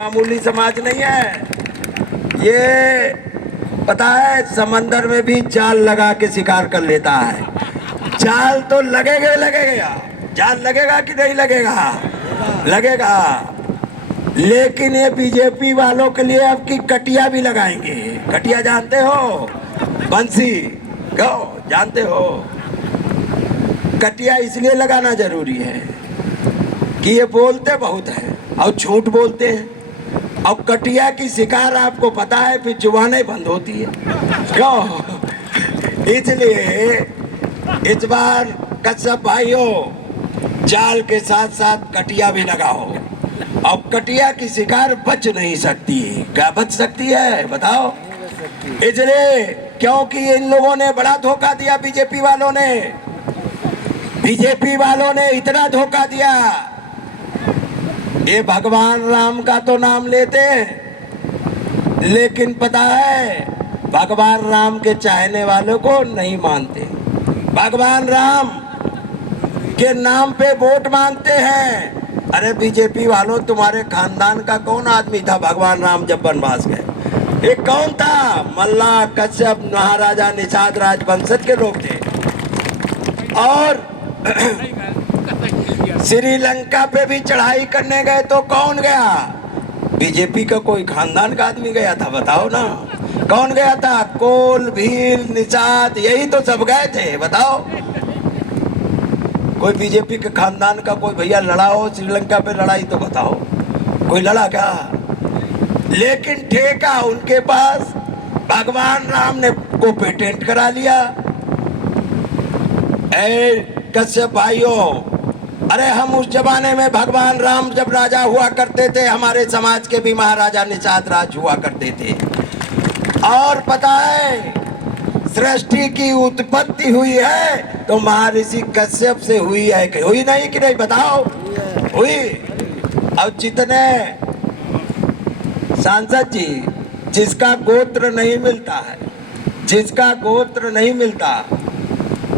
मामूली समाज नहीं है ये। पता है समंदर में भी जाल लगा के शिकार कर लेता है। जाल तो लगेगा, जाल लगेगा कि नहीं लगेगा? लगेगा। लेकिन ये बीजेपी वालों के लिए अब की कटिया भी लगाएंगे। कटिया जानते हो? बंसी गो जानते हो? कटिया इसलिए लगाना जरूरी है कि ये बोलते बहुत है और झूठ बोलते हैं। अब कटिया की शिकार आपको पता है फिर जुबानें बंद होती है क्यों? इसलिए इस बार कश्यप भाइयों जाल के साथ साथ कटिया भी लगाओ। अब कटिया की शिकार बच नहीं सकती। क्या बच सकती है बताओ? इसलिए क्योंकि इन लोगों ने बड़ा धोखा दिया। बीजेपी वालों ने इतना धोखा दिया। ये भगवान राम का तो नाम लेते हैं लेकिन पता है भगवान राम के चाहने वालों को नहीं मानते। भगवान राम के नाम पे वोट मांगते हैं। अरे बीजेपी वालों, तुम्हारे खानदान का कौन आदमी था भगवान राम जब वनवास गए? एक कौन था? मल्ला, कश्यप, महाराजा निषाद राजवंशज के लोग थे। और श्रीलंका पे भी चढ़ाई करने गए तो कौन गया? बीजेपी का कोई खानदान का आदमी गया था। बताओ ना कौन गया था? कोल, भील, निषाद, यही तो सब गए थे। बताओ कोई बीजेपी के खानदान का कोई भैया लड़ा हो श्रीलंका पे? लड़ाई तो बताओ, कोई लड़ा क्या? लेकिन ठेका उनके पास भगवान राम ने को पेटेंट करा लिया। कश्यप भाइयों, अरे हम उस जमाने में भगवान राम जब राजा हुआ करते थे, हमारे समाज के भी महाराजा निषाद राज हुआ करते थे। और पता है सृष्टि की उत्पत्ति हुई है तो महर्षि कश्यप से हुई है कि हुई नहीं कि नहीं? बताओ हुई। अब जितने सांसद जी जिसका गोत्र नहीं मिलता है, जिसका गोत्र नहीं मिलता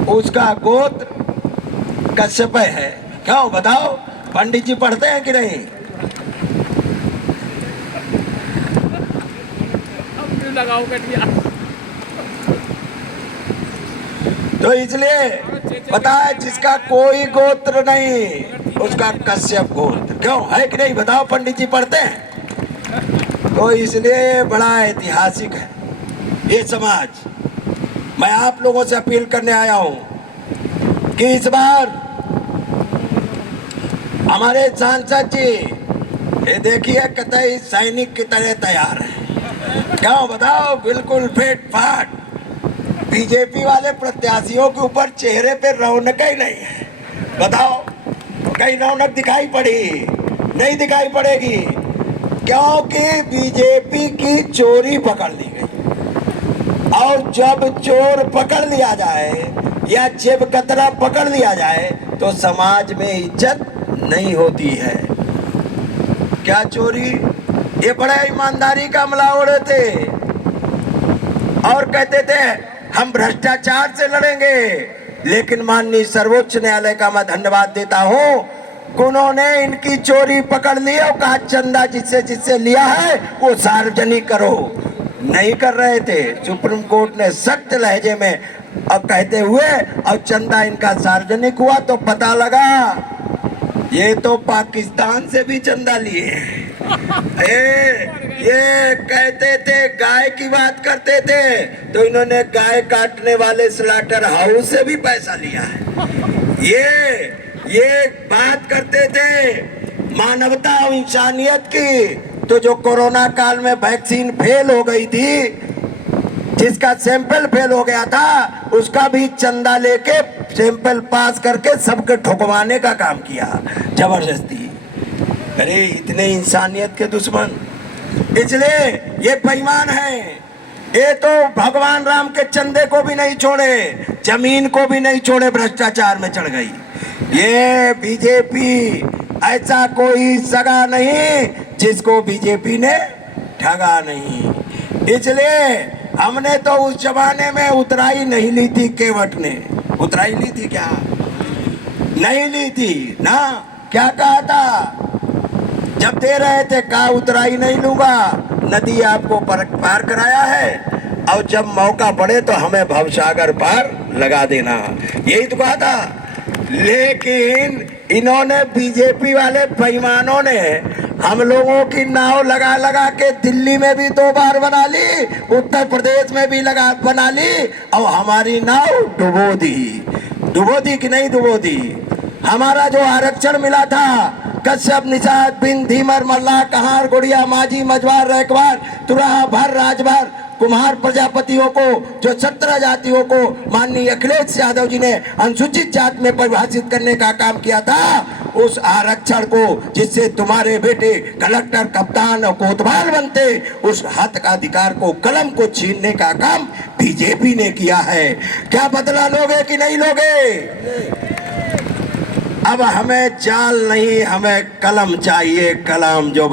उसका गोत्र कश्यप है। क्यों बताओ? पंडित जी पढ़ते हैं कि नहीं? लगाओ कटिया। तो इसलिए पता है जिसका कोई गोत्र नहीं उसका कश्यप गोत्र। क्यों है कि नहीं? बताओ, पंडित जी पढ़ते हैं। तो इसलिए बड़ा ऐतिहासिक है ये समाज। मैं आप लोगों से अपील करने आया हूं कि इस बार हमारे सांसद जी ये देखिए कतई सैनिक की तरह तैयार है। क्यों बताओ? बिल्कुल फिट फाट। बीजेपी वाले प्रत्याशियों के ऊपर चेहरे पे रौनक ही नहीं है। बताओ कहीं रौनक दिखाई पड़ी? नहीं दिखाई पड़ेगी क्योंकि बीजेपी की चोरी पकड़ ली गई। और जब चोर पकड़ लिया जाए या जेब कतरा पकड़ लिया जाए तो समाज में इज्जत नहीं होती है। क्या चोरी? ये बड़ा ईमानदारी का अमला ओढ़े थे और कहते थे हम भ्रष्टाचार से लड़ेंगे। लेकिन माननीय सर्वोच्च न्यायालय का मैं धन्यवाद देता हूं, उन्होंने इनकी चोरी पकड़ ली और कहा चंदा जिससे लिया है वो सार्वजनिक करो। नहीं कर रहे थे। सुप्रीम कोर्ट ने सख्त लहजे में अब कहते हुए और चंदा इनका सार्वजनिक हुआ तो पता लगा ये तो पाकिस्तान से भी चंदा लिए। ये कहते थे गाय की बात करते थे तो इन्होंने गाय काटने वाले स्लॉटर हाउस से भी पैसा लिया है। ये बात करते थे मानवता और इंसानियत की, तो जो कोरोना काल में वैक्सीन फेल हो गई थी, जिसका सैंपल फेल हो गया था उसका भी चंदा लेके सैंपल पास करके सबके ठुकवाने का काम किया जबरदस्ती। अरे इतने इंसानियत के दुश्मन। इसलिए ये बेईमान है। ये तो भगवान राम के चंदे को भी नहीं छोड़े, जमीन को भी नहीं छोड़े, भ्रष्टाचार में चढ़ गई। ये बीजेपी ऐसा कोई सगा नहीं जिसको बीजेपी ने ठगा नहीं। इसलिए हमने तो उस जमाने में उतराई नहीं ली थी। केवट ने उतराई ली थी क्या? नहीं ली थी ना। क्या कहा था? जब दे रहे थे कहा उतराई नहीं लूंगा, नदी आपको पार कराया है, और जब मौका पड़े तो हमें भवसागर पार लगा देना, यही तो कहा था। लेकिन इन्होंने, बीजेपी वाले बेईमानों ने हम लोगों की नाव लगा लगा के दिल्ली में भी 2 बार बना ली, उत्तर प्रदेश में भी बना ली, और हमारी नाव डुबो दी कि नहीं डुबो दी। हमारा जो आरक्षण मिला था, कश्यप, निषाद, बिंद, धीमर, मल्लाह, कहार, गुड़िया, माझी, मझवार, रैकवार, तुराहा, भर, राजभर, कुम्हार प्रजापतियों को, जो 17 जातियों को माननीय अखिलेश यादव जी ने अनुसूचित जात में परिभाषित करने का काम किया था, उस आरक्षण को, जिससे तुम्हारे बेटे कलेक्टर, कप्तान और कोतवाल बनते, उस हक का अधिकार को, कलम को छीनने का काम बीजेपी ने किया है। क्या बदला लोगे कि नहीं लोगे? अब हमें चाल नहीं, हमें कलम चाहिए, कलम जो